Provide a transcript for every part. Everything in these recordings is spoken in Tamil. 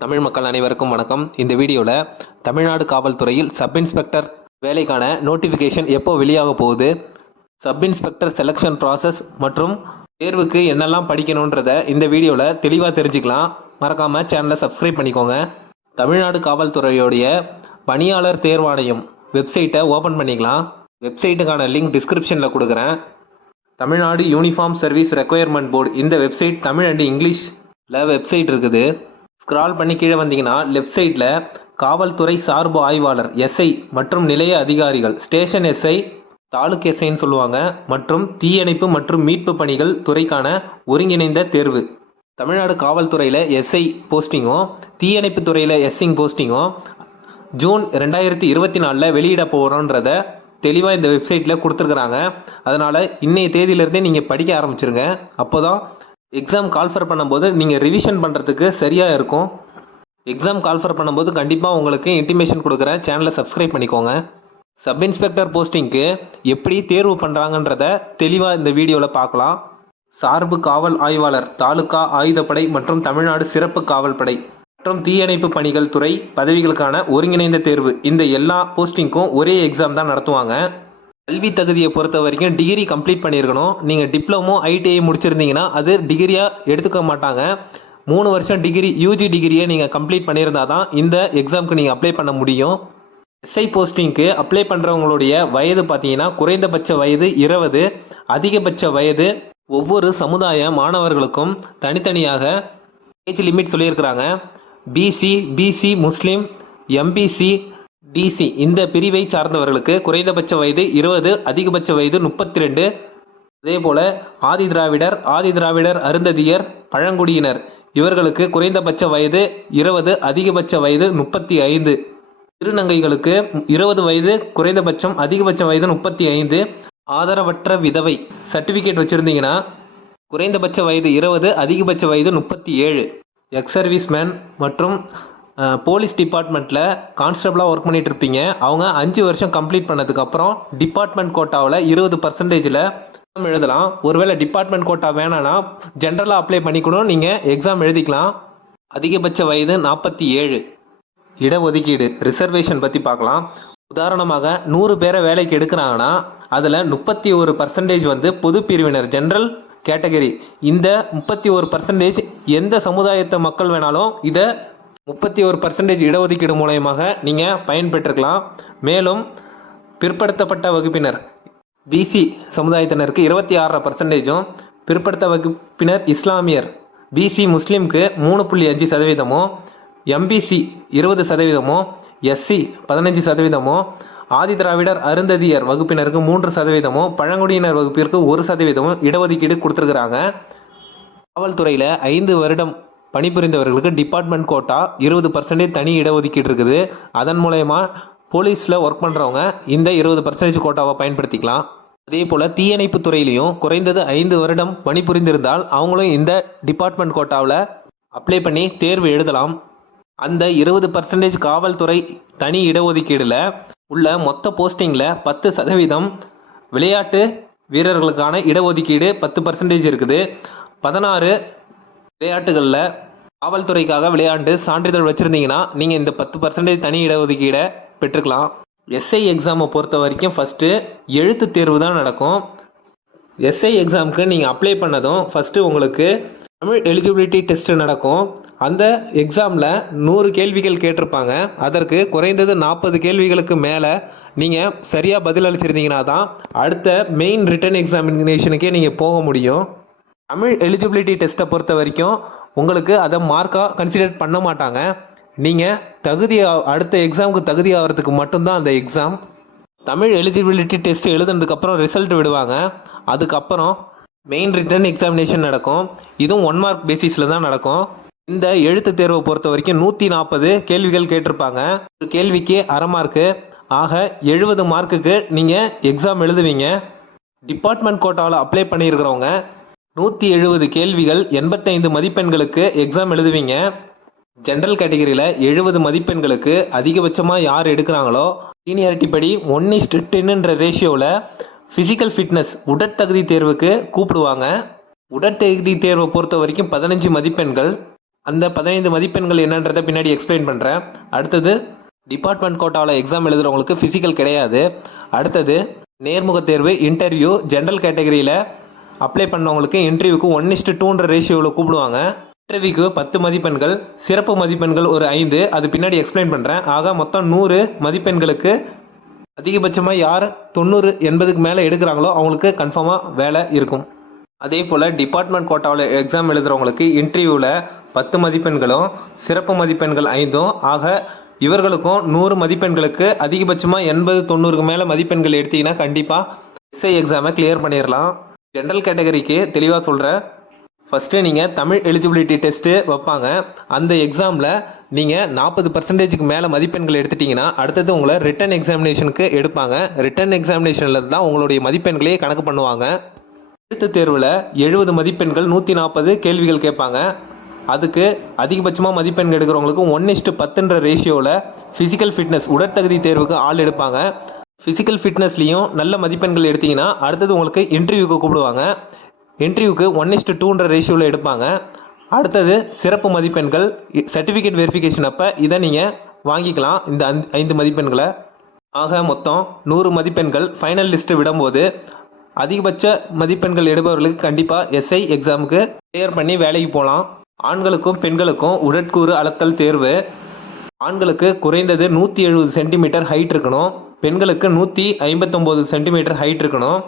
தமிழ் மக்கள் அனைவருக்கும் வணக்கம். இந்த வீடியோவில் தமிழ்நாடு காவல்துறையில் சப் இன்ஸ்பெக்டர் வேலைக்கான நோட்டிஃபிகேஷன் எப்போ வெளியாக போகுது? சப் இன்ஸ்பெக்டர் செலெக்ஷன் ப்ராசஸ் மற்றும் தேர்வுக்கு என்னெல்லாம் படிக்கணுன்றத இந்த வீடியோவில் தெளிவாக தெரிஞ்சுக்கலாம். மறக்காமல் சேனலை சப்ஸ்கிரைப் பண்ணிக்கோங்க. தமிழ்நாடு காவல்துறையோடைய பணியாளர் தேர்வாணையம் வெப்சைட்டை ஓப்பன் பண்ணிக்கலாம். வெப்சைட்டுக்கான லிங்க் டிஸ்கிரிப்ஷனில் கொடுக்குறேன். Tamil Nadu uniform service recruitment board இந்த வெப்சைட் தமிழ் அண்ட் இங்கிலீஷில் வெப்சைட் இருக்குது. ஸ்க்ரால் பண்ணி கீழே வந்தீங்கன்னா லெஃப்ட் சைடில் காவல்துறை சார்பு ஆய்வாளர் எஸ்ஐ மற்றும் நிலைய அதிகாரிகள் ஸ்டேஷன் எஸ்ஐ தாலுக் எஸ்ஐன்னு சொல்லுவாங்க மற்றும் தீயணைப்பு மற்றும் மீட்பு பணிகள் துறைக்கான ஒருங்கிணைந்த தேர்வு. தமிழ்நாடு காவல்துறையில் எஸ்ஐ போஸ்டிங்கும் தீயணைப்பு துறையில் எஸ்ஐங் போஸ்டிங்கும் ஜூன் ரெண்டாயிரத்தி இருபத்தி நாலில் வெளியிட போகிறோன்றத தெளிவாக இந்த வெப்சைட்டில் கொடுத்துருக்குறாங்க. அதனால் இன்றைய தேதியிலேருந்தே நீங்கள் படிக்க ஆரம்பிச்சிருங்க. அப்போ தான் எக்ஸாம் கால்ஃபர் பண்ணும்போது நீங்கள் ரிவிஷன் பண்ணுறதுக்கு சரியாக இருக்கும். எக்ஸாம் கால்ஃபர் பண்ணும்போது கண்டிப்பாக உங்களுக்கு இன்டிமேஷன் கொடுக்குற சேனலை சப்ஸ்கிரைப் பண்ணிக்கோங்க. சப் இன்ஸ்பெக்டர் போஸ்டிங்க்கு எப்படி தேர்வு பண்ணுறாங்கன்றத தெளிவாக இந்த வீடியோவில் பார்க்கலாம். சார்பு காவல் ஆய்வாளர் தாலுகா ஆயுதப்படை மற்றும் தமிழ்நாடு சிறப்பு காவல் படை மற்றும் தீயணைப்பு பணிகள் துறை பதவிகளுக்கான ஒருங்கிணைந்த தேர்வு. இந்த எல்லா போஸ்டிங்க்கும் ஒரே எக்ஸாம் தான் நடத்துவாங்க. கல்வி தகுதியை பொறுத்த வரைக்கும் டிகிரி கம்ப்ளீட் பண்ணியிருக்கணும். நீங்கள் டிப்ளமோ ஐடிஐ முடிச்சிருந்தீங்கன்னா அது டிகிரியாக எடுத்துக்க மாட்டாங்க. மூணு வருஷம் டிகிரி யூஜி டிகிரியை நீங்கள் கம்ப்ளீட் பண்ணியிருந்தா தான் இந்த எக்ஸாமுக்கு நீங்கள் அப்ளை பண்ண முடியும். எஸ்ஐ போஸ்டிங்க்கு அப்ளை பண்ணுறவங்களுடைய வயது பார்த்தீங்கன்னா குறைந்தபட்ச வயது இருபது அதிகபட்ச வயது ஒவ்வொரு சமுதாய மாணவர்களுக்கும் தனித்தனியாக ஏஜ் லிமிட் சொல்லியிருக்கிறாங்க. BC BC Muslim MBC DC இந்த பிரிவை சார்ந்தவர்களுக்கு குறைந்தபட்ச வயது இருபது அதிகபட்ச வயது முப்பத்தி ரெண்டு அதே போல ஆதி திராவிடர் ஆதி திராவிடர் அருந்ததியர் பழங்குடியினர். இவர்களுக்கு குறைந்தபட்ச வயது இருபது அதிகபட்ச வயது முப்பத்தி ஐந்து. திருநங்கைகளுக்கு இருபது வயது குறைந்தபட்சம் அதிகபட்ச வயது முப்பத்தி ஐந்து. ஆதரவற்ற விதவை. சர்டிஃபிகேட் வச்சுருந்தீங்கன்னா குறைந்தபட்ச வயது இருபது அதிகபட்ச வயது முப்பத்தி ஏழு. எக்ஸ் சர்வீஸ் மேன் மற்றும் போலீஸ் டிபார்ட்மெண்ட்டில் கான்ஸ்டபிளாக ஒர்க் பண்ணிகிட்ருப்பீங்க இருப்பீங்க. அவங்க அஞ்சு வருஷம் கம்ப்ளீட் பண்ணதுக்கப்புறம் டிபார்ட்மெண்ட் கோட்டாவில் இருபது பர்சன்டேஜில் எக்ஸாம் எழுதலாம். ஒருவேளை டிபார்ட்மெண்ட் கோட்டா வேணான்னா ஜென்ரலாக அப்ளை பண்ணிக்கணும். நீங்கள் எக்ஸாம் எழுதிக்கலாம். அதிகபட்ச வயது நாற்பத்தி ஏழு. இடஒதுக்கீடு ரிசர்வேஷன் பற்றி பார்க்கலாம். உதாரணமாக நூறு பேரை வேலைக்கு எடுக்கிறாங்கன்னா அதில் முப்பத்தி ஒரு பர்சன்டேஜ் வந்து பொது பிரிவினர் ஜென்ரல் கேட்டகரி இந்த முப்பத்தி ஒரு பர்சன்டேஜ் எந்த சமுதாயத்தை மக்கள் வேணாலும் இதை முப்பத்தி ஒரு பர்சன்டேஜ் இடஒதுக்கீடு மூலயமாக நீங்கள் பயன்பெற்றுக்கலாம் மேலும் பிற்படுத்தப்பட்ட வகுப்பினர் பிசி சமுதாயத்தினருக்கு இருபத்தி ஆறரை பர்சன்டேஜும் பிற்படுத்த வகுப்பினர் இஸ்லாமியர் பிசி முஸ்லீம்க்கு மூணு புள்ளி அஞ்சு சதவீதமும் எம்பிசி இருபது சதவீதமும் எஸ்சி பதினஞ்சு சதவீதமும் ஆதி திராவிடர் அருந்ததியர் வகுப்பினருக்கு மூன்று சதவீதமும் பழங்குடியினர் வகுப்பிற்கு ஒரு சதவீதமும் இடஒதுக்கீடு கொடுத்துருக்குறாங்க. காவல்துறையில் ஐந்து வருடம் பணிபுரிந்தவர்களுக்கு டிபார்ட்மெண்ட் கோட்டா இருபது பர்சன்டேஜ் தனி இடஒதுக்கீடு இருக்குது. அதன் மூலயமா போலீஸில் ஒர்க் பண்ணுறவங்க இந்த இருபது பர்சன்டேஜ் கோட்டாவை பயன்படுத்திக்கலாம். அதே போல் தீயணைப்பு துறையிலையும் குறைந்தது ஐந்து வருடம் பணிபுரிந்திருந்தால் அவங்களும் இந்த டிபார்ட்மெண்ட் கோட்டாவில் அப்ளை பண்ணி தேர்வு எழுதலாம். அந்த இருபது பர்சன்டேஜ் காவல்துறை தனி இடஒதுக்கீடில் உள்ள மொத்த போஸ்டிங்கில் பத்து சதவீதம் விளையாட்டு வீரர்களுக்கான இடஒதுக்கீடு பத்து பர்சன்டேஜ் இருக்குது. பதினாறு விளையாட்டுகளில் காவல்துறைக்காக விளையாண்டு சான்றிதழ் வச்சுருந்தீங்கன்னா நீங்கள் இந்த பத்து பர்சன்டேஜ் தனி இடஒதுக்கீடை பெற்றுக்கலாம். எஸ்ஐ எக்ஸாமை பொறுத்த வரைக்கும் ஃபஸ்ட்டு எழுத்து தேர்வு தான் நடக்கும். எஸ்ஐ எக்ஸாமுக்கு நீங்கள் அப்ளை பண்ணதும் ஃபஸ்ட்டு உங்களுக்கு தமிழ் எலிஜிபிலிட்டி டெஸ்ட்டு நடக்கும். அந்த எக்ஸாமில் நூறு கேள்விகள் கேட்டிருப்பாங்க. அதற்கு குறைந்தது நாற்பது கேள்விகளுக்கு மேலே நீங்கள் சரியாக பதில் அளிச்சிருந்தீங்கன்னா தான் அடுத்த மெயின் ரிட்டன் எக்ஸாமினேஷனுக்கே நீங்கள் போக முடியும். தமிழ் எலிஜிபிலிட்டி டெஸ்ட்டை பொறுத்த வரைக்கும் உங்களுக்கு அதை மார்க்காக கன்சிடர் பண்ண மாட்டாங்க. நீங்கள் தகுதி அடுத்த எக்ஸாமுக்கு தகுதி ஆகிறதுக்கு மட்டும்தான் அந்த எக்ஸாம் தமிழ் எலிஜிபிலிட்டி டெஸ்ட் எழுதுனதுக்கப்புறம் ரிசல்ட் விடுவாங்க. அதுக்கப்புறம் மெயின் ரிட்டர்ன் எக்ஸாமினேஷன் நடக்கும். இதுவும் ஒன் மார்க் பேசிஸில் தான் நடக்கும். இந்த எழுத்து தேர்வை பொறுத்த வரைக்கும் நூற்றி நாற்பது கேள்விகள் கேட்டிருப்பாங்க. ஒரு கேள்விக்கு அரை மார்க்கு ஆக எழுபது மார்க்குக்கு நீங்கள் எக்ஸாம் எழுதுவீங்க. டிபார்ட்மெண்ட் கோட்டாவில் அப்ளை பண்ணியிருக்கிறவங்க நூற்றி எழுபது கேள்விகள் எண்பத்தைந்து மதிப்பெண்களுக்கு எக்ஸாம் எழுதுவீங்க. ஜென்ரல் கேட்டகரியில் எழுபது மதிப்பெண்களுக்கு அதிகபட்சமாக யார் எடுக்கிறாங்களோ சீனியாரிட்டி படி ஒன் இஸ்ட் டென்னுன்ற ரேஷியோவில் ஃபிசிக்கல் ஃபிட்னஸ் உடற்தகுதி தேர்வுக்கு கூப்பிடுவாங்க. உடற்தகுதி தேர்வை பொறுத்த வரைக்கும் பதினஞ்சு மதிப்பெண்கள். அந்த பதினைந்து மதிப்பெண்கள் என்னன்றதை பின்னாடி எக்ஸ்பிளைன் பண்ணுறேன் அடுத்தது டிபார்ட்மெண்ட் கோட்டாவில் எக்ஸாம் எழுதுகிறவங்களுக்கு ஃபிசிக்கல் கிடையாது. அடுத்தது நேர்முக தேர்வு இன்டர்வியூ ஜென்ரல் கேட்டகரியில் அப்ளை பண்ணவங்களுக்கு இன்டர்வியூக்கு ஒன் இஸ்டு டூன்ற ரேஷியோவில் கூப்பிடுவாங்க. இன்டர்வியூக்கு பத்து மதிப்பெண்கள் சிறப்பு மதிப்பெண்கள் ஒரு ஐந்து. அது பின்னாடி எக்ஸ்பிளைன் பண்ணுறேன் ஆக மொத்தம் நூறு மதிப்பெண்களுக்கு அதிகபட்சமாக யார் தொண்ணூறு எண்பதுக்கு மேலே எடுக்கிறாங்களோ அவங்களுக்கு கன்ஃபார்மாக வேலை இருக்கும். அதே போல் டிபார்ட்மெண்ட் கோட்டாவில் எக்ஸாம் எழுதுகிறவங்களுக்கு இன்டர்வியூவில் பத்து மதிப்பெண்களும் சிறப்பு மதிப்பெண்கள் ஐந்தும். ஆக இவர்களுக்கும் நூறு மதிப்பெண்களுக்கு அதிகபட்சமாக எண்பது தொண்ணூறுக்கு மேலே மதிப்பெண்கள் எடுத்திங்கன்னா கண்டிப்பாக எஸ்ஐ எக்ஸாமை கிளியர் பண்ணிடலாம் ஜென்ரல் கேட்டகரிக்கு தெளிவாக சொல்கிறேன் ஃபஸ்ட்டு நீங்கள் தமிழ் எலிஜிபிலிட்டி டெஸ்ட்டு வைப்பாங்க. அந்த எக்ஸாமில் நீங்கள் நாற்பது பர்சன்டேஜுக்கு மேலே மதிப்பெண்கள் எடுத்துட்டிங்கன்னா அடுத்தது உங்களை ரிட்டன் எக்ஸாமினேஷனுக்கு எடுப்பாங்க. ரிட்டன் எக்ஸாமினேஷனில் தான் உங்களுடைய மதிப்பெண்களையே கணக்கு பண்ணுவாங்க. எழுத்துத் தேர்வில் எழுபது மதிப்பெண்கள் நூற்றி நாற்பது கேள்விகள் கேட்பாங்க. அதுக்கு அதிகபட்சமாக மதிப்பெண் எடுக்கிறவங்களுக்கு ஒன் இஸ்ட்டு பத்துன்ற ரேஷியோவில் ஃபிசிக்கல் ஃபிட்னஸ் உடற்தகுதி தேர்வுக்கு ஆள் எடுப்பாங்க. ஃபிசிக்கல் ஃபிட்னஸ்லேயும் நல்ல மதிப்பெண்கள் எடுத்தீங்கன்னா அடுத்தது உங்களுக்கு இன்டர்வியூக்கு கூப்பிடுவாங்க. இன்டர்வியூக்கு ஒன் இஸ்ட் டூன்ற ரேஷியோவில் எடுப்பாங்க. அடுத்தது சிறப்பு மதிப்பெண்கள் சர்டிஃபிகேட் வெரிஃபிகேஷன் அப்போ இதை நீங்கள் வாங்கிக்கலாம் இந்த ஐந்து- ஐந்து மதிப்பெண்களை. ஆக மொத்தம் நூறு மதிப்பெண்கள் ஃபைனல் லிஸ்ட்டு விடும்போது அதிகபட்ச மதிப்பெண்கள் எடுப்பவர்களுக்கு கண்டிப்பாக எஸ்ஐ எக்ஸாமுக்கு கிளியர் பண்ணி வேலைக்கு போகலாம். ஆண்களுக்கும் பெண்களுக்கும் உடற்கூறு அளத்தல் தேர்வு. ஆண்களுக்கு குறைந்தது நூற்றி எழுபது சென்டிமீட்டர் ஹைட் இருக்கணும். பெண்களுக்கு நூற்றி ஐம்பத்தொம்போது சென்டிமீட்டர் ஹைட் இருக்கணும்.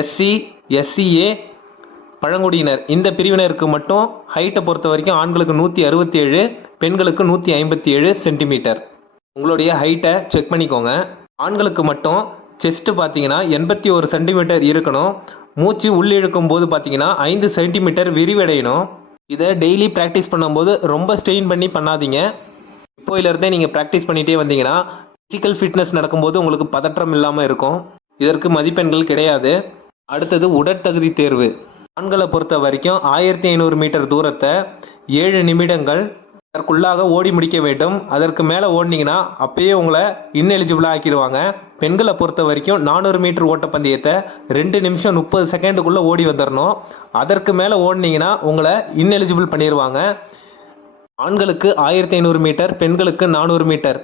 எஸ்சி எஸ்சிஏ பழங்குடியினர். இந்த பிரிவினருக்கு மட்டும் ஹைட்டை பொறுத்த வரைக்கும் ஆண்களுக்கு நூற்றி அறுபத்தி ஏழு பெண்களுக்கு நூற்றி ஐம்பத்தி ஏழு சென்டிமீட்டர். உங்களுடைய ஹைட்டை செக் பண்ணிக்கோங்க. ஆண்களுக்கு மட்டும் செஸ்ட்டு பார்த்தீங்கன்னா எண்பத்தி ஒரு சென்டிமீட்டர் இருக்கணும். மூச்சு உள்ளிழுக்கும் போது பார்த்தீங்கன்னா ஐந்து சென்டிமீட்டர் விரிவடையணும். இதை டெய்லி ப்ராக்டிஸ் பண்ணும்போது ரொம்ப ஸ்ட்ரெயின் பண்ணி பண்ணாதீங்க. இப்போயிலேருந்தே நீங்கள் ப்ராக்டிஸ் பண்ணிகிட்டே வந்தீங்கன்னா ஃபிசிக்கல் ஃபிட்னஸ் நடக்கும்போது உங்களுக்கு பதற்றம் இல்லாமல் இருக்கும். இதற்கு மதிப்பெண்கள் கிடையாது. அடுத்தது உடற்தகுதி தேர்வு. ஆண்களை பொறுத்த வரைக்கும் ஆயிரத்தி ஐநூறு மீட்டர் தூரத்தை ஏழு நிமிடங்கள் அதற்குள்ளாக ஓடி முடிக்க வேண்டும். அதற்கு மேலே ஓடினீங்கன்னா அப்பயே உங்களை இன்எலிஜிபிளாக ஆக்கிடுவாங்க. பெண்களை பொறுத்த வரைக்கும் நானூறு மீட்டர் ஓட்டப்பந்தயத்தை ரெண்டு நிமிஷம் முப்பது செகண்டுக்குள்ளே ஓடி வந்துடணும் அதற்கு மேலே ஓடினீங்கன்னா உங்களை இன்எலிஜிபிள் பண்ணிடுவாங்க ஆண்களுக்கு ஆயிரத்தி ஐநூறு மீட்டர் பெண்களுக்கு நானூறு மீட்டர்.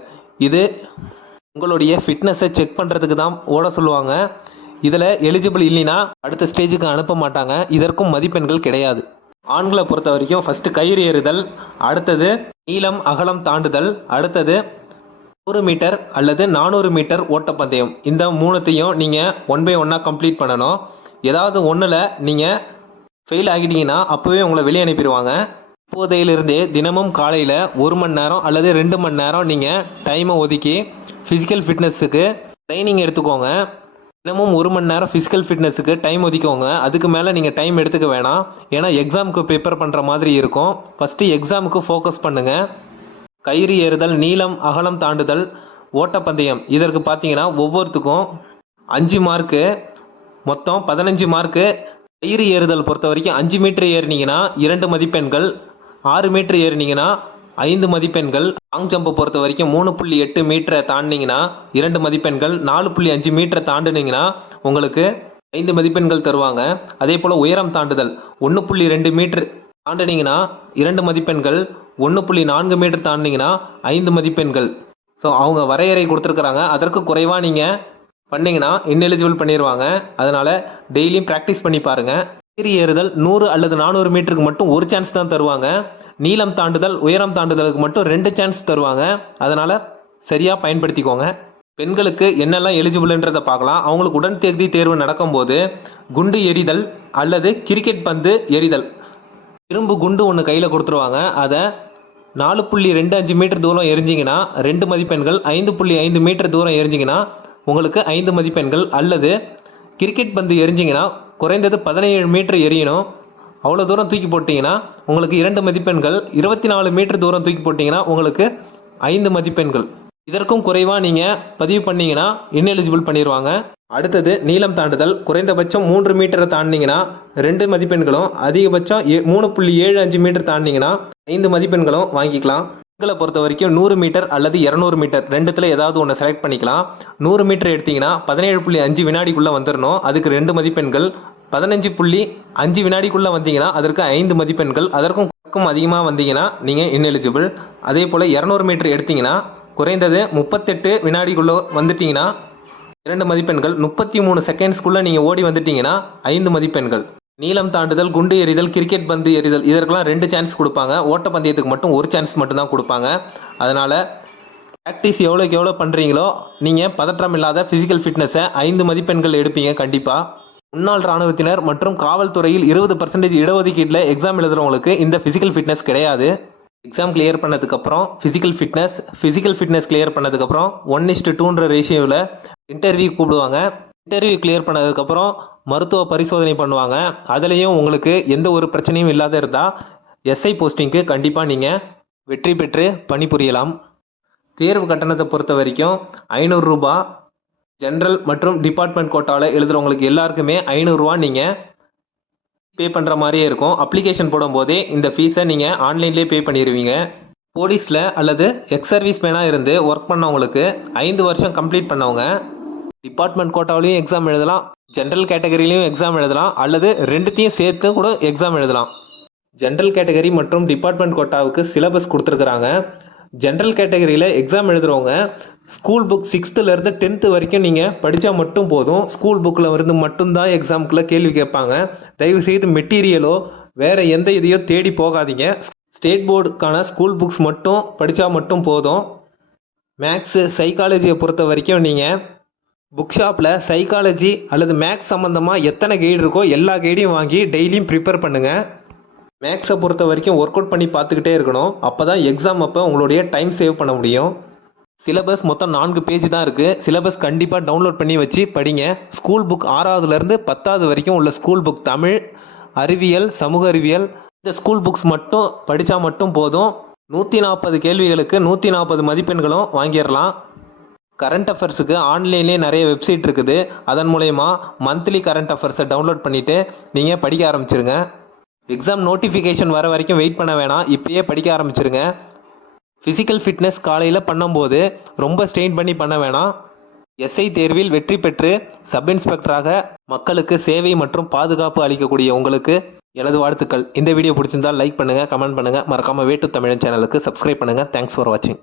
இது உங்களுடைய ஃபிட்னஸை செக் பண்ணுறதுக்கு தான் ஓட சொல்லுவாங்க. இதில் எலிஜிபிள் இல்லைன்னா அடுத்த ஸ்டேஜுக்கு அனுப்ப மாட்டாங்க. இதற்கும் மதிப்பெண்கள் கிடையாது. ஆண்களை பொறுத்த வரைக்கும் ஃபஸ்ட்டு கயிறு ஏறுதல் அடுத்தது நீளம் அகலம் தாண்டுதல் அடுத்தது நூறு மீட்டர் அல்லது நானூறு மீட்டர் ஓட்டப்பந்தயம். இந்த மூணுத்தையும் நீங்கள் ஒன் பை ஒன்னாக கம்ப்ளீட் பண்ணணும். ஏதாவது ஒன்றில் நீங்கள் ஃபெயில் ஆகிட்டீங்கன்னா அப்போவே உங்களை வெளியே அனுப்பிடுவாங்க. இப்போதையிலிருந்தே தினமும் காலையில் ஒரு மணி நேரம் அல்லது ரெண்டு மணி நேரம் நீங்கள் டைமை ஒதுக்கி ஃபிசிக்கல் ஃபிட்னஸுக்கு ட்ரைனிங் எடுத்துக்கோங்க. தினமும் ஒரு மணி நேரம் ஃபிசிக்கல் ஃபிட்னஸுக்கு டைம் ஒதுக்கோங்க அதுக்கு மேலே நீங்கள் டைம் எடுத்துக்க வேணாம். ஏன்னா எக்ஸாமுக்கு ப்ரிப்பேர் பண்ணுற மாதிரி இருக்கும். ஃபஸ்ட்டு எக்ஸாமுக்கு ஃபோக்கஸ் பண்ணுங்கள் கயிறு ஏறுதல் நீளம் அகலம் தாண்டுதல் ஓட்டப்பந்தயம். இதற்கு பார்த்தீங்கன்னா ஒவ்வொருத்துக்கும் அஞ்சு மார்க்கு மொத்தம் பதினஞ்சு மார்க்கு கயிறு ஏறுதல் பொறுத்த வரைக்கும் அஞ்சு மீட்டர் ஏறினீங்கன்னா இரண்டு மதிப்பெண்கள் ஆறு மீட்டர் ஏறினீங்கன்னா ஐந்து மதிப்பெண்கள். லாங் ஜம்பை பொறுத்த வரைக்கும் மூணு புள்ளி எட்டு மீட்டரை தாண்டினீங்கன்னா இரண்டு மதிப்பெண்கள். நாலு புள்ளி அஞ்சு மீட்டரை தாண்டினீங்கன்னா உங்களுக்கு ஐந்து மதிப்பெண்கள் தருவாங்க. அதே போல் உயரம் தாண்டுதல். ஒன்று புள்ளி ரெண்டு மீட்டர் தாண்டினீங்கன்னா இரண்டு மதிப்பெண்கள். ஒன்று புள்ளி நான்கு மீட்டர் தாண்டினீங்கன்னா ஐந்து மதிப்பெண்கள். ஸோ அவங்க வரையறை கொடுத்துருக்குறாங்க. அதற்கு குறைவாக நீங்கள் பண்ணிங்கன்னா இன்எலிஜிபிள் பண்ணிடுவாங்க அதனால் டெய்லியும் ப்ராக்டிஸ் பண்ணி பாருங்கள் ஏறி ஏறுதல் நூறு அல்லது நானூறு மீட்டருக்கு மட்டும் ஒரு சான்ஸ் தான் தருவாங்க. நீளம் தாண்டுதல் உயரம் தாண்டுதலுக்கு மட்டும் ரெண்டு சான்ஸ் தருவாங்க. அதனால் சரியாக பயன்படுத்திக்கோங்க. பெண்களுக்கு என்னெல்லாம் எலிஜிபிள்ன்றதை பார்க்கலாம். அவங்களுக்கு உடன் தகுதி தேர்வு நடக்கும்போது குண்டு எரிதல் அல்லது கிரிக்கெட் பந்து எறிதல். இரும்பு குண்டு ஒன்று கையில் கொடுத்துருவாங்க. அதை நாலு புள்ளி ரெண்டு அஞ்சு மீட்டர் தூரம் எரிஞ்சிங்கன்னா ரெண்டு மதிப்பெண்கள் ஐந்து புள்ளி ஐந்து மீட்டர் தூரம் எரிஞ்சிங்கன்னா உங்களுக்கு ஐந்து மதிப்பெண்கள் அல்லது கிரிக்கெட் பந்து எரிஞ்சிங்கன்னா குறைந்தது பதினேழு மீட்டர் எரியணும் அவ்வளோ தூரம் தூக்கி போட்டிங்கன்னா உங்களுக்கு இரண்டு மதிப்பெண்கள் இருபத்தி நாலு மீட்டர் தூரம் தூக்கி போட்டிங்கன்னா உங்களுக்கு ஐந்து மதிப்பெண்கள். இதற்கும் குறைவாக நீங்கள் பதிவு பண்ணிங்கன்னா இன்எலிஜிபிள் பண்ணிடுவாங்க அடுத்தது நீளம் தாண்டுதல். குறைந்தபட்சம் மூன்று மீட்டரை தாண்டிங்கன்னா ரெண்டு மதிப்பெண்களும் அதிகபட்சம் ஏ- மூணு புள்ளி ஏழு அஞ்சு மீட்டர் தாண்டிங்கன்னா ஐந்து மதிப்பெண்களும் வாங்கிக்கலாம். பெண்களை பொறுத்த வரைக்கும் நூறு மீட்டர் அல்லது இரநூறு மீட்டர் ரெண்டுத்தில் ஏதாவது ஒன்று செலக்ட் பண்ணிக்கலாம். நூறு மீட்டர் எடுத்தீங்கன்னா பதினேழு புள்ளி அஞ்சு வினாடிக்குள்ளே வந்துடணும் அதுக்கு ரெண்டு மதிப்பெண்கள். பதினஞ்சு புள்ளி அஞ்சு வினாடிக்குள்ளே வந்தீங்கன்னா அதற்கு ஐந்து மதிப்பெண்கள். அதற்கும் க்கும் அதிகமாக வந்தீங்கன்னா நீங்கள் இன்எலிஜிபிள் அதே போல் இரநூறு மீட்டர் எடுத்தீங்கன்னா குறைந்தது முப்பத்தெட்டு வினாடிக்குள்ளே வந்துட்டிங்கன்னா இரண்டு மதிப்பெண்கள். முப்பத்தி மூணு செகண்ட்ஸ்க்குள்ளே நீங்கள் ஓடி வந்துட்டிங்கன்னா ஐந்து மதிப்பெண்கள். நீளம் தாண்டுதல் குண்டு எறிதல் கிரிக்கெட் பந்து எறிதல் இதற்கெல்லாம் ரெண்டு சான்ஸ் கொடுப்பாங்க. ஓட்டப்பந்தயத்துக்கு மட்டும் ஒரு சான்ஸ் மட்டும்தான் கொடுப்பாங்க. அதனால் ப்ராக்டிஸ் எவ்வளோக்கு எவ்வளோ பண்ணுறீங்களோ நீங்கள் பதற்றம் இல்லாத ஃபிசிக்கல் ஃபிட்னஸை ஐந்து மதிப்பெண்கள் எடுப்பீங்க கண்டிப்பாக முன்னாள் ராணுவத்தினர் மற்றும் காவல்துறையில் இருபது பர்சன்டேஜ் இடஒதுக்கீட்டில் எக்ஸாம் எழுதுறவங்களுக்கு இந்த ஃபிசிக்கல் ஃபிட்னஸ் கிடையாது. எக்ஸாம் கிளியர் பண்ணதுக்கப்புறம் physical fitness physical fitness clear பண்ணதுக்கப்புறம் ஒன் இஸ்டு டூன்ற ரேஷியோவில் இன்டர்வியூ கூப்பிடுவாங்க. இன்டர்வியூ கிளியர் பண்ணதுக்கப்புறம் மருத்துவ பரிசோதனை பண்ணுவாங்க. அதுலேயும் உங்களுக்கு எந்த ஒரு பிரச்சனையும் இல்லாத இருந்தால் எஸ்ஐ போஸ்டிங்க்கு கண்டிப்பாக நீங்கள் வெற்றி பெற்று பணிபுரியலாம். தேர்வு கட்டணத்தை பொறுத்த வரைக்கும் ஐநூறுரூபா ஜென்ரல் மற்றும் டிபார்ட்மெண்ட் கோட்டாவில் எழுதுகிறவங்களுக்கு எல்லாருக்குமே ஐநூறுரூவா நீங்கள் பே பண்ணுற மாதிரியே இருக்கும். அப்ளிகேஷன் போடும்போதே இந்த ஃபீஸை நீங்கள் ஆன்லைன்லேயே பே பண்ணிடுவீங்க போலீஸில் அல்லது எக்ஸ் சர்வீஸ் மேனாக இருந்து ஒர்க் பண்ணவங்களுக்கு ஐந்து வருஷம் கம்ப்ளீட் பண்ணவங்க. டிபார்ட்மெண்ட் கோட்டாவிலையும் எக்ஸாம் எழுதலாம். ஜென்ரல் கேட்டகரியிலையும் எக்ஸாம் எழுதலாம் அல்லது ரெண்டுத்தையும் சேர்த்து கூட எக்ஸாம் எழுதலாம். ஜென்ரல் கேட்டகரி மற்றும் டிபார்ட்மெண்ட் கோட்டாவுக்கு சிலபஸ் கொடுத்துருக்குறாங்க. ஜென்ரல் கேட்டகரியில் எக்ஸாம் எழுதுறவங்க ஸ்கூல் புக் சிக்ஸ்த்துலேருந்து டென்த்து வரைக்கும் நீங்கள் படித்தா மட்டும் போதும். ஸ்கூல் புக்கில் இருந்து மட்டும்தான் எக்ஸாமுக்குள்ளே கேள்வி கேட்பாங்க. தயவு செய்து மெட்டீரியலோ வேறு எந்த இதையோ தேடி போகாதீங்க. ஸ்டேட் போர்டுக்கான ஸ்கூல் புக்ஸ் மட்டும் படித்தா மட்டும் போதும். மேக்ஸு சைக்காலஜியை பொறுத்த வரைக்கும் நீங்கள் புக் ஷாப்பில் சைக்காலஜி அல்லது மேக்ஸ் சம்மந்தமாக எத்தனை கைடு இருக்கோ எல்லா கைடையும் வாங்கி டெய்லியும் ப்ரிப்பேர் பண்ணுங்கள் மேக்ஸை பொறுத்த வரைக்கும் ஒர்க் அவுட் பண்ணி பார்த்துக்கிட்டே இருக்கணும். அப்போ தான் எக்ஸாம் அப்போ உங்களுடைய டைம் சேவ் பண்ண முடியும். சிலபஸ் மொத்தம் நான்கு பேஜ் தான் இருக்குது சிலபஸ் கண்டிப்பாக டவுன்லோட் பண்ணி வச்சு படிங்க. ஸ்கூல் புக் ஆறாவதுலேருந்து பத்தாவது வரைக்கும் உள்ள ஸ்கூல் புக் தமிழ் அறிவியல் சமூக அறிவியல். இந்த ஸ்கூல் புக்ஸ் மட்டும் படித்தா மட்டும் போதும். நூற்றி நாற்பது கேள்விகளுக்கு நூற்றி நாற்பது மதிப்பெண்களும் வாங்கிடலாம். கரண்ட் அஃபேர்ஸுக்கு ஆன்லைன்லேயே நிறைய வெப்சைட் இருக்குது. அதன் மூலயமா மந்த்லி கரண்ட் அஃபேர்ஸை டவுன்லோட் பண்ணிவிட்டு நீங்கள் படிக்க ஆரம்பிச்சிருங்க. எக்ஸாம் நோட்டிஃபிகேஷன் வர வரைக்கும் வெயிட் பண்ண வேணாம். இப்போயே படிக்க ஆரம்பிச்சிருங்க. ஃபிசிக்கல் ஃபிட்னஸ் காலையில் பண்ணும்போது ரொம்ப ஸ்ட்ரெயின் பண்ணி பண்ண வேணாம். எஸ்ஐ தேர்வில் வெற்றி பெற்று சப் இன்ஸ்பெக்டராக மக்களுக்கு சேவை மற்றும் பாதுகாப்பு அளிக்கக்கூடிய உங்களுக்கு எனது வாழ்த்துக்கள். இந்த வீடியோ பிடிச்சிருந்தால் லைக் பண்ணுங்கள் கமெண்ட் பண்ணுங்கள் மறக்காமல் வேட்டு தமிழன் சேனலுக்கு சப்ஸ்கிரைப் பண்ணுங்கள் தேங்க்ஸ் ஃபார் வாட்சிங்